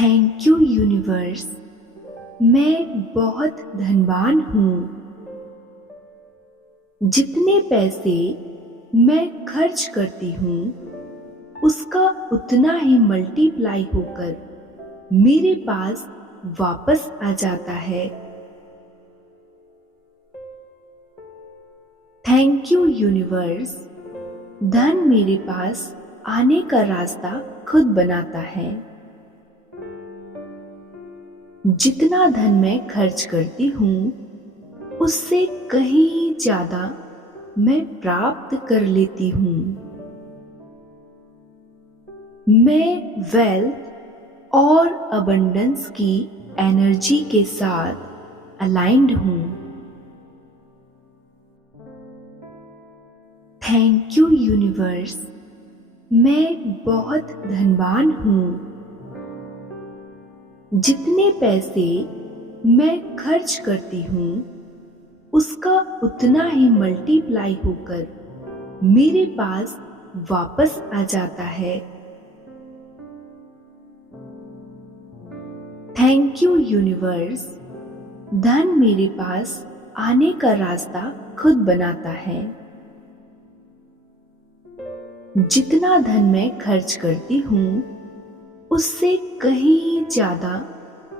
Thank you universe. मैं बहुत धनवान हूँ। जितने पैसे मैं खर्च करती हूँ उसका उतना ही मल्टीप्लाई होकर मेरे पास वापस आ जाता है। Thank you universe. धन मेरे पास आने का रास्ता खुद बनाता है। जितना धन मैं खर्च करती हूँ उससे कहीं ज्यादा मैं प्राप्त कर लेती हूँ। मैं वेल्थ और अबंडेंस की एनर्जी के साथ अलाइंड हूँ। Thank you universe. मैं बहुत धनवान हूँ। जितने पैसे मैं खर्च करती हूँ उसका उतना ही मल्टीप्लाई होकर मेरे पास वापस आ जाता है। Thank you universe. धन मेरे पास आने का रास्ता खुद बनाता है। जितना धन मैं खर्च करती हूँ उससे कहीं ज्यादा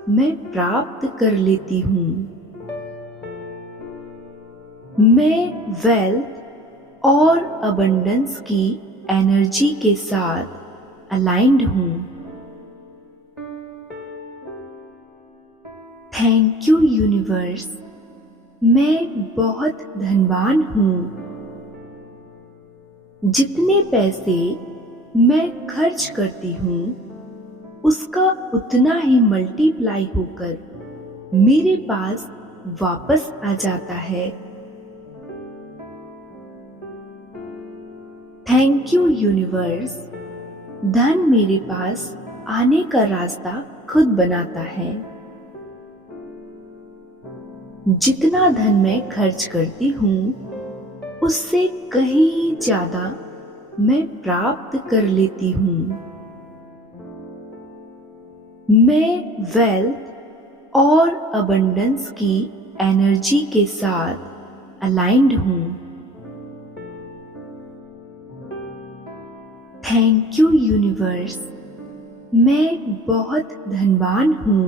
मैं प्राप्त कर लेती हूँ। मैं वेल्थ और अबंडेंस की एनर्जी के साथ अलाइंड हूँ। Thank you universe. मैं बहुत धनवान हूँ। जितने पैसे मैं खर्च करती हूँ उसका उतना ही मल्टीप्लाई होकर मेरे पास वापस आ जाता है। Thank you universe. धन मेरे पास आने का रास्ता खुद बनाता है। जितना धन मैं खर्च करती हूँ उससे कहीं ज्यादा मैं प्राप्त कर लेती हूँ। मैं वेल्थ और अबंडेंस की एनर्जी के साथ अलाइंड हूँ। Thank you universe. मैं बहुत धनवान हूँ।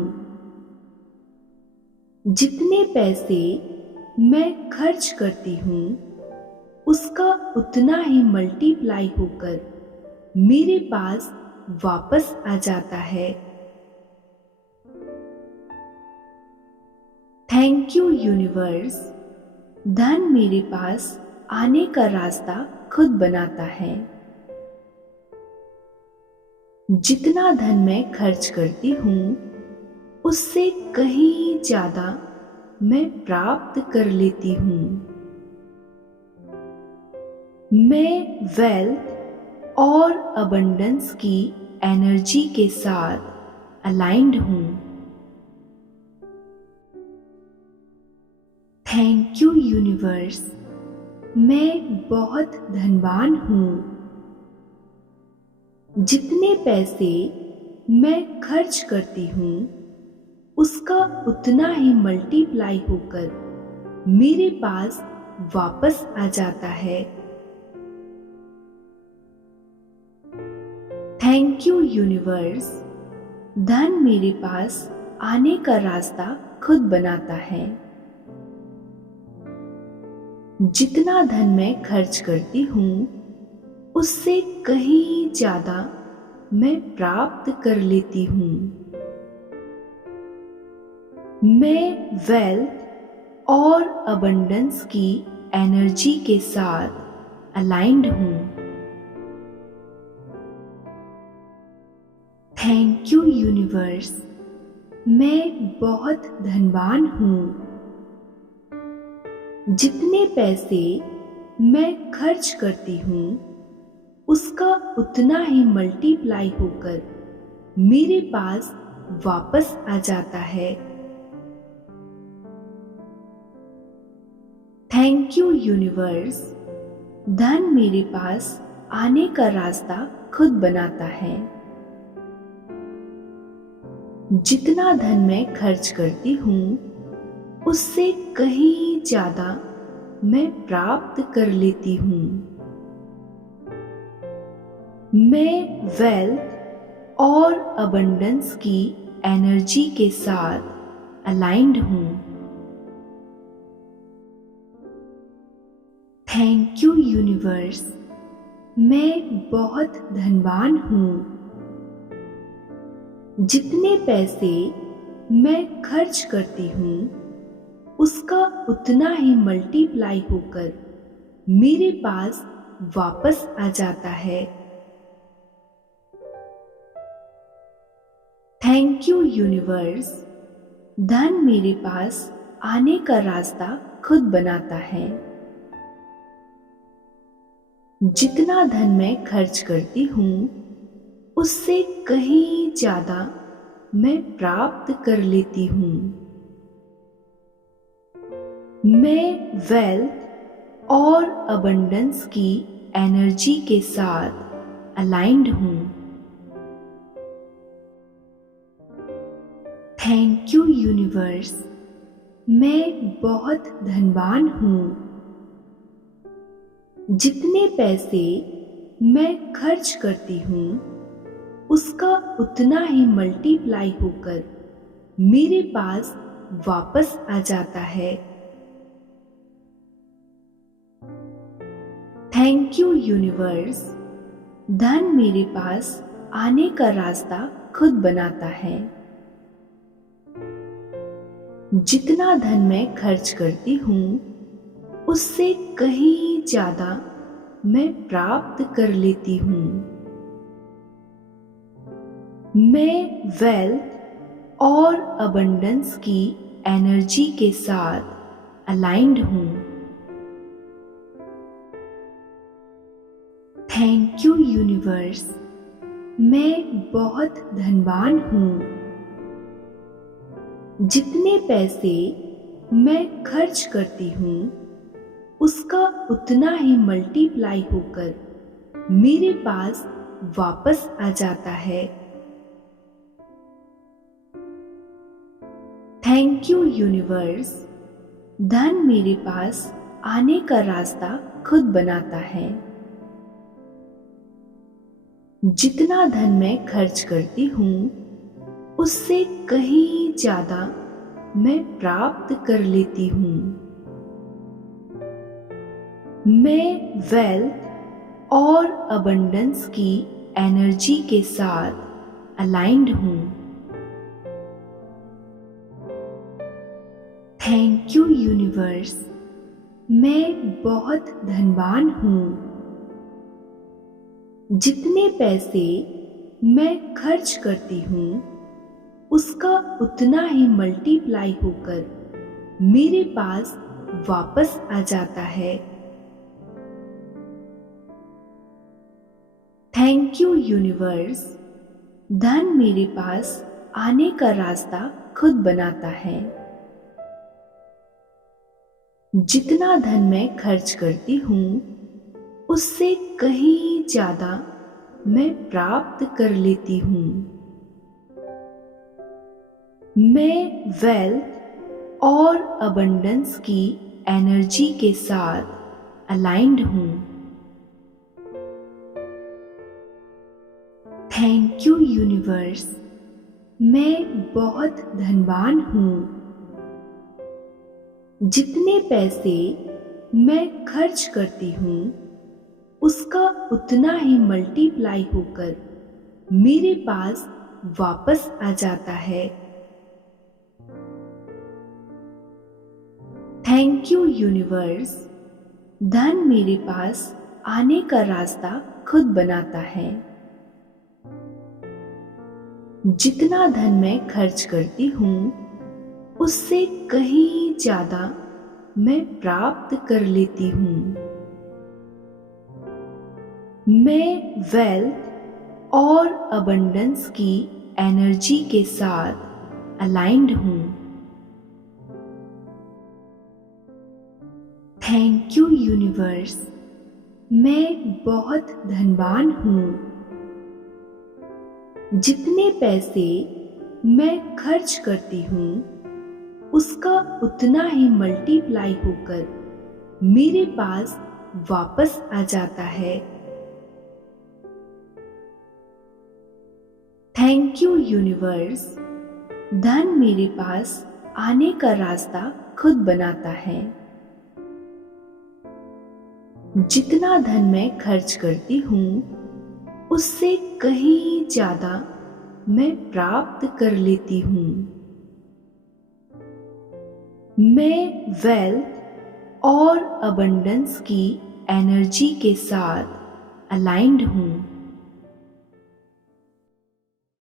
जितने पैसे मैं खर्च करती हूँ उसका उतना ही मल्टीप्लाई होकर मेरे पास वापस आ जाता है। Thank you universe. धन मेरे पास आने का रास्ता खुद बनाता है। जितना धन मैं खर्च करती हूँ उससे कहीं ज्यादा मैं प्राप्त कर लेती हूँ। मैं वेल्थ और अबंडेंस की एनर्जी के साथ अलाइंड हूँ। Thank you universe. मैं बहुत धनवान हूँ। जितने पैसे मैं खर्च करती हूँ उसका उतना ही मल्टीप्लाई होकर मेरे पास वापस आ जाता है। Thank you universe. धन मेरे पास आने का रास्ता खुद बनाता है। जितना धन मैं खर्च करती हूँ उससे कहीं ज्यादा मैं प्राप्त कर लेती हूँ। मैं वेल्थ और अबंडेंस की एनर्जी के साथ अलाइंड हूँ। Thank you universe. मैं बहुत धनवान हूँ। जितने पैसे मैं खर्च करती हूँ उसका उतना ही मल्टीप्लाई होकर मेरे पास वापस आ जाता है। Thank you universe. धन मेरे पास आने का रास्ता खुद बनाता है। जितना धन मैं खर्च करती हूँ उससे कहीं ज्यादा मैं प्राप्त कर लेती हूँ। मैं वेल्थ और अबंडेंस की एनर्जी के साथ अलाइंड हूँ। थैंक यू यूनिवर्स, मैं बहुत धनवान हूँ। जितने पैसे मैं खर्च करती हूँ उसका उतना ही मल्टीप्लाई होकर मेरे पास वापस आ जाता है। थैंक यू यूनिवर्स, धन मेरे पास आने का रास्ता खुद बनाता है। जितना धन मैं खर्च करती हूँ उससे कहीं ज्यादा मैं प्राप्त कर लेती हूँ। मैं वेल्थ और अबंडेंस की एनर्जी के साथ अलाइंड हूँ। थैंक यू यूनिवर्स, मैं बहुत धनवान हूँ। जितने पैसे मैं खर्च करती हूँ उसका उतना ही मल्टीप्लाई होकर मेरे पास वापस आ जाता है। थैंक यू यूनिवर्स, धन मेरे पास आने का रास्ता खुद बनाता है। जितना धन मैं खर्च करती हूँ उससे कहीं ज्यादा मैं प्राप्त कर लेती हूँ। मैं वेल्थ और अबंडेंस की एनर्जी के साथ अलाइंड हूँ। थैंक यू यूनिवर्स, मैं बहुत धनवान हूँ। जितने पैसे मैं खर्च करती हूँ उसका उतना ही मल्टीप्लाई होकर मेरे पास वापस आ जाता है। थैंक यू यूनिवर्स, धन मेरे पास आने का रास्ता खुद बनाता है। जितना धन मैं खर्च करती हूँ उससे कहीं ज्यादा मैं प्राप्त कर लेती हूँ। मैं वेल्थ और अबंडेंस की एनर्जी के साथ अलाइंड हूँ। थैंक यू यूनिवर्स, मैं बहुत धनवान हूँ। जितने पैसे मैं खर्च करती हूँ उसका उतना ही मल्टीप्लाई होकर मेरे पास वापस आ जाता है। थैंक यू यूनिवर्स, धन मेरे पास आने का रास्ता खुद बनाता है। जितना धन मैं खर्च करती हूँ उससे कहीं ज्यादा मैं प्राप्त कर लेती हूँ। मैं वेल्थ और अबंडेंस की एनर्जी के साथ अलाइंड हूँ। थैंक यू यूनिवर्स, मैं बहुत धनवान हूँ। जितने पैसे मैं खर्च करती हूँ उसका उतना ही मल्टीप्लाई होकर मेरे पास वापस आ जाता है। थैंक यू यूनिवर्स, धन मेरे पास आने का रास्ता खुद बनाता है। जितना धन मैं खर्च करती हूँ उससे कहीं ज्यादा मैं प्राप्त कर लेती हूँ। मैं वेल्थ और अबंडेंस की एनर्जी के साथ अलाइंड हूँ। थैंक यू यूनिवर्स, मैं बहुत धनवान हूँ। जितने पैसे मैं खर्च करती हूँ उसका उतना ही मल्टीप्लाई होकर मेरे पास वापस आ जाता है। थैंक यू यूनिवर्स, धन मेरे पास आने का रास्ता खुद बनाता है। जितना धन मैं खर्च करती हूँ उससे कहीं ज्यादा मैं प्राप्त कर लेती हूँ। मैं वेल्थ और अबंडेंस की एनर्जी के साथ अलाइंड हूँ।